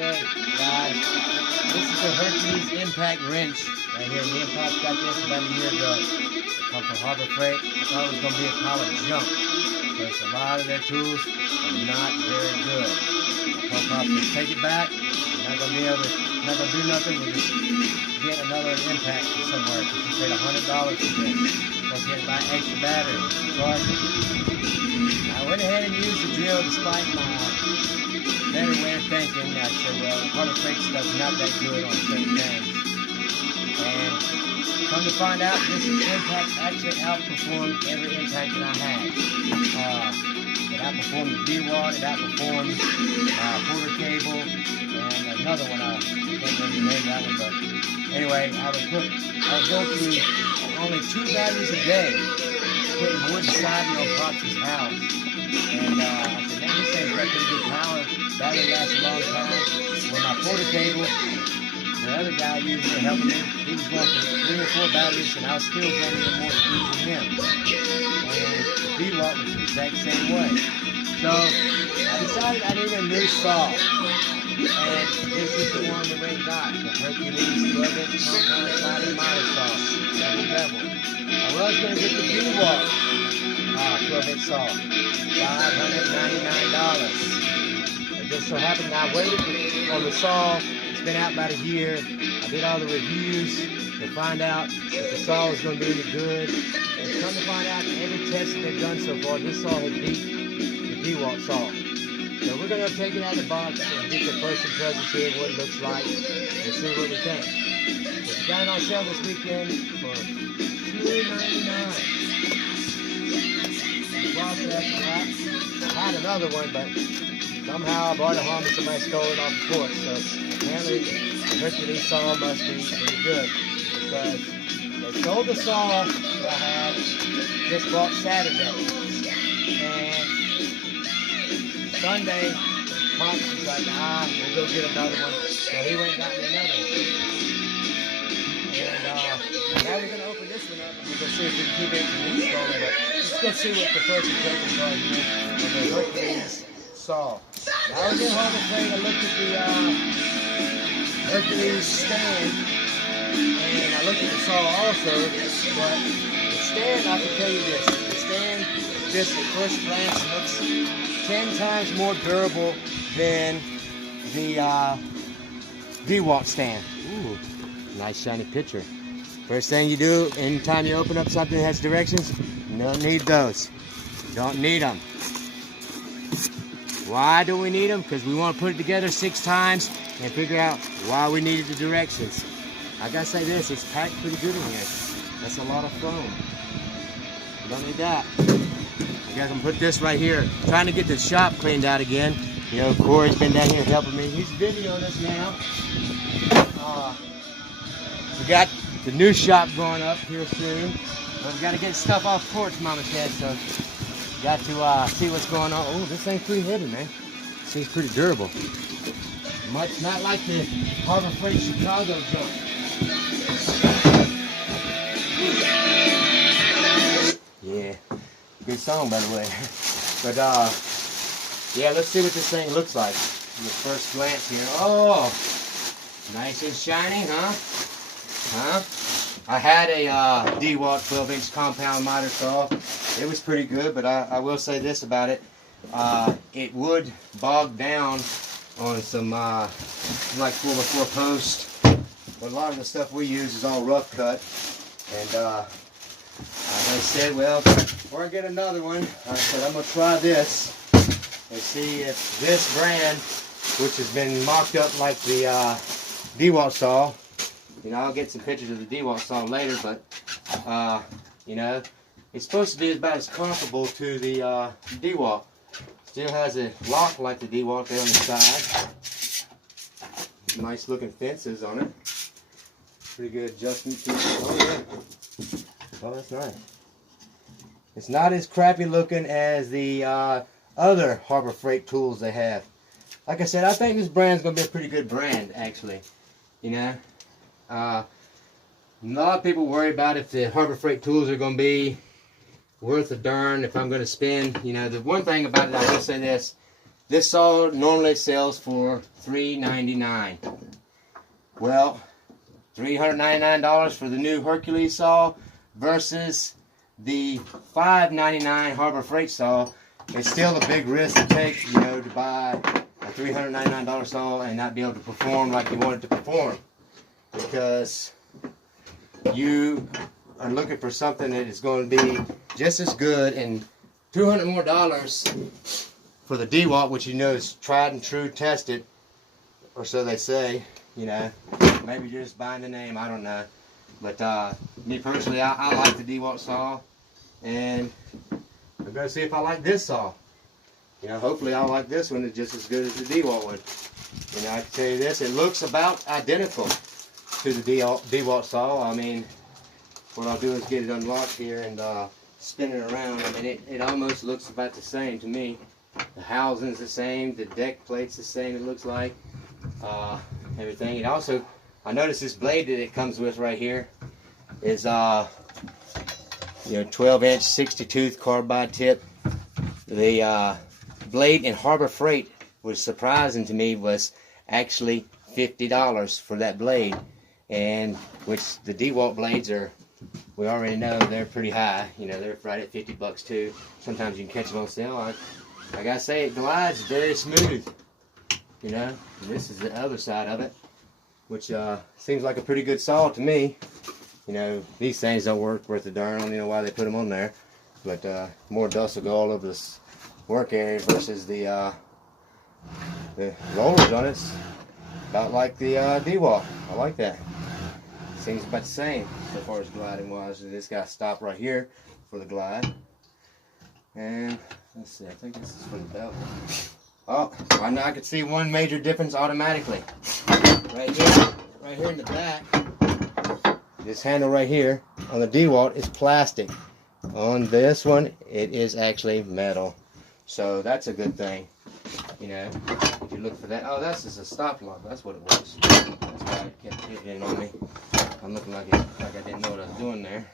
say, guys, this is a Hercules impact wrench right here. Me and Pops got this about a year ago. Come from Harbor Freight. I thought it was going to be a pile of junk, because a lot of their tools are not very good. I told Pops to take it back. You're not going to be able to, not going to do nothing. We'll just get another impact from somewhere, because you paid $100 for this. Plus you had to buy extra battery, charger. I went ahead and used the drill despite my better way of thinking. I said, well, Harbor Freight stuff's not that good on certain things. And come to find out, this impact actually outperformed every impact that I had. It outperformed the D-Watt, it outperformed quarter cable, and another one, I can't remember the name of that one, but anyway, I would go through only 2 batteries a day, putting wood siding on Pops' house. And I said, man, this thing's got pretty good power. Battery lasts a long time. With my quarter cable, the other guy usually helping me, he was going for 3 or 4 batteries, and I was still running more speed than him. And the D-Watt was the exact same way. So I decided I needed a new saw. And this is the one that we got, the Hercules 12-inch compound sliding miter saw, double bevel. I was going to get the D-Watt 12-inch saw, $599. Just so happened I waited on the saw. It's been out about a year. I did all the reviews to find out if the saw was going to be any good. And come to find out, every test that they've done so far, this saw had beat the D-Watt saw. So we're going to take it out of the box and get the first impressions here of what it looks like and see what we think. It's got it on sale this weekend for $2.99. I had another one, but somehow I bought it home and somebody stole it off the porch. So apparently the Hercules saw must be pretty good, because they sold the saw that I had just bought Saturday. And Sunday, Pops was like, we'll go get another one. So he went and got me another one. And now we're going to open this one up and we're going to see if we can keep it from installing. But let's go see what the first impressions are here on the Hercules saw. Now I was in Harbor Freight. I looked at the Hercules stand, and I looked at the saw also, but the stand, I can tell you this, the stand just at first glance looks 10 times more durable than the D-Watt stand. Ooh, nice shiny picture. First thing you do anytime you open up something that has directions, you don't need those. You don't need them. Why do we need them? Because we want to put it together 6 times and figure out why we needed the directions. I gotta say this, it's packed pretty good in here. That's a lot of foam. You don't need that. I guess I'm gonna put this right here. Trying to get the shop cleaned out again. You know, Corey's been down here helping me. He's videoing us now. We got the new shop going up here soon. But we gotta get stuff off the porch, Mama said, so got to see what's going on. Oh, this thing's pretty heavy, man. Seems pretty durable. Much not like the Harbor Freight Chicago junk. Yeah, good song, by the way. But yeah, let's see what this thing looks like in the first glance here. Oh, nice and shiny, huh? Huh? I had a D-Watt 12-inch compound miter saw. It was pretty good, but I will say this about it. It would bog down on some like 4x4 post. But a lot of the stuff we use is all rough cut. And I said, well, before I get another one, I said I'm going to try this and see if this brand, which has been mocked up like the D-Watt saw, you know, I'll get some pictures of the D-Watt saw later, but, you know, it's supposed to be about as comparable to the D-Watt. Still has a lock like the D-Watt there on the side. Nice looking fences on it. Pretty good adjustment to it. Oh, yeah. Oh, that's nice. It's not as crappy looking as the other Harbor Freight tools they have. Like I said, I think this brand's going to be a pretty good brand, actually. You know? A lot of people worry about if the Harbor Freight tools are going to be worth a darn, if I'm going to spend. You know, the one thing about it, I will say this, This saw normally sells for $3.99. Well, $399 for the new Hercules saw versus the $5.99 Harbor Freight saw. It's still a big risk to take, you know, to buy a $399 saw and not be able to perform like you want it to perform, because you are looking for something that is going to be just as good, and $200 more for the DeWalt, which you know is tried and true, tested, or so they say. You know, maybe you're just buying the name, I don't know. But me personally, I like the DeWalt saw, and I'm going to see if I like this saw. You know, hopefully I'll like this one just as good as the DeWalt one. You know, I can tell you this, it looks about identical to the DeWalt saw. I mean, what I'll do is get it unlocked here and spin it around. I mean, it almost looks about the same to me. The housing's the same, the deck plate's the same, it looks like. Everything. And also, I noticed this blade that it comes with right here is, you know, 12-inch 60-tooth carbide tip. The blade in Harbor Freight was surprising to me, was actually $50 for that blade, and which the DeWalt blades are, we already know they're pretty high. You know, they're right at 50 bucks too. Sometimes you can catch them on sale. I gotta say, it glides very smooth. You know, and this is the other side of it, which seems like a pretty good saw to me. You know, these things don't work worth a darn. I don't even know why they put them on there, but more dust will go all over this work area versus the rollers on it. It's about like the DeWalt. I like that. Seems about the same so far as gliding wise. This guy stopped right here for the glide, and let's see. I think this is for the belt. Oh, I know I could see one major difference automatically. Right here in the back, this handle right here on the DeWalt is plastic. On this one, it is actually metal. So that's a good thing. You know, if you look for that. Oh, that's just a stop lock. That's what it was. That's why it kept hitting in on me. I'm looking like I didn't know what I was doing there.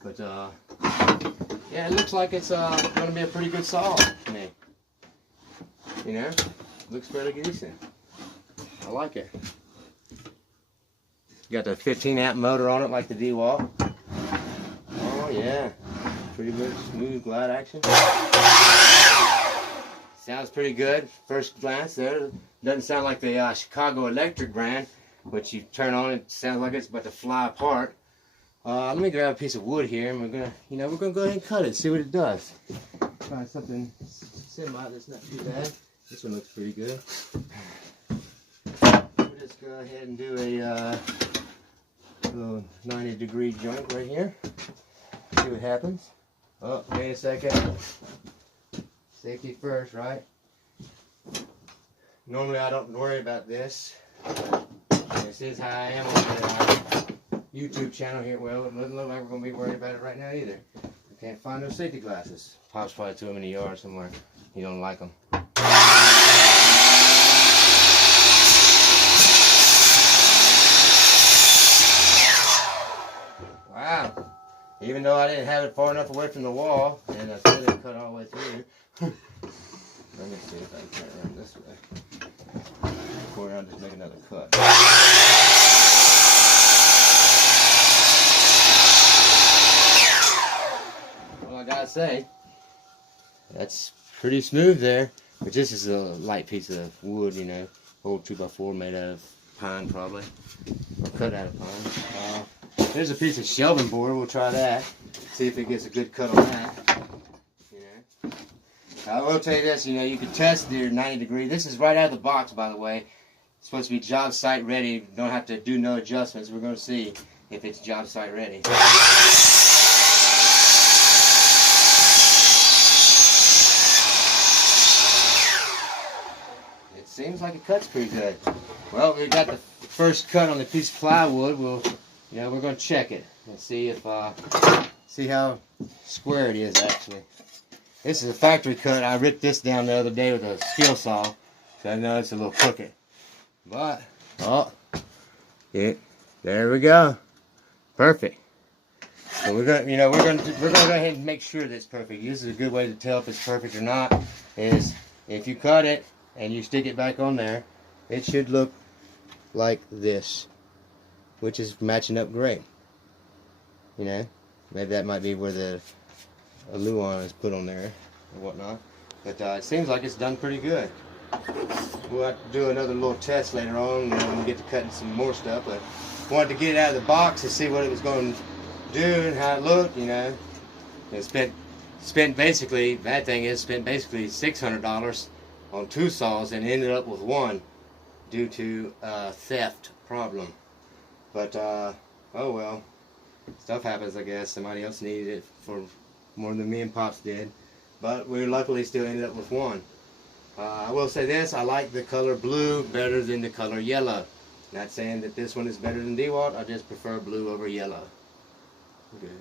But yeah, it looks like it's going to be a pretty good saw to me. You know, looks pretty decent. I like it. Got the 15 amp motor on it like the DeWalt. Oh yeah, pretty good smooth glide action. Sounds pretty good first glance there. Doesn't sound like the Chicago Electric brand, which you turn on, it sounds like it's about to fly apart. Let me grab a piece of wood here, and we're gonna go ahead and cut it, see what it does. Try something semi that's not too bad. This one looks pretty good. We'll just go ahead and do a little 90-degree joint right here. See what happens. Oh, wait a second. Safety first, right? Normally I don't worry about this. This is how I am on the YouTube channel here. Well, it doesn't look like we're going to be worried about it right now either. I can't find those safety glasses. Pop's probably threw them in the yard somewhere. He don't like them. Wow. Even though I didn't have it far enough away from the wall, and I still didn't cut all the way through. Let me see if I can turn it around this way. Go around and just make another cut. Well, I gotta say, that's pretty smooth there. But this is a light piece of wood, you know, old 2x4 made out of pine probably, or cut out of pine. There's a piece of shelving board. We'll try that. See if it gets a good cut on that. You know, I will tell you this. You know, you can test your 90 degree. This is right out of the box, by the way. It's supposed to be job site ready. You don't have to do no adjustments. We're going to see if it's job site ready. It seems like it cuts pretty good. Well, we got the first cut on the piece of plywood. We're going to check it and see if see how square it is actually. This is a factory cut. I ripped this down the other day with a skill saw, so I know it's a little crooked. But there we go. Perfect. So we're going to go ahead and make sure that it's perfect. This is a good way to tell if it's perfect or not. Is If you cut it and you stick it back on there, it should look like this, which is matching up great. You know, maybe that might be where the Luan is put on there or whatnot. But it seems like it's done pretty good. We'll have to do another little test later on when we get to cutting some more stuff. But wanted to get it out of the box and see what it was going to do and how it looked. You know, it spent basically, bad thing is, spent basically $600 on 2 saws and ended up with 1 due to a theft problem. But oh well, stuff happens, I guess. Somebody else needed it for more than me and Pops did, but we luckily still ended up with 1. I will say this, I like the color blue better than the color yellow. Not saying that this one is better than DeWalt, I just prefer blue over yellow. Okay.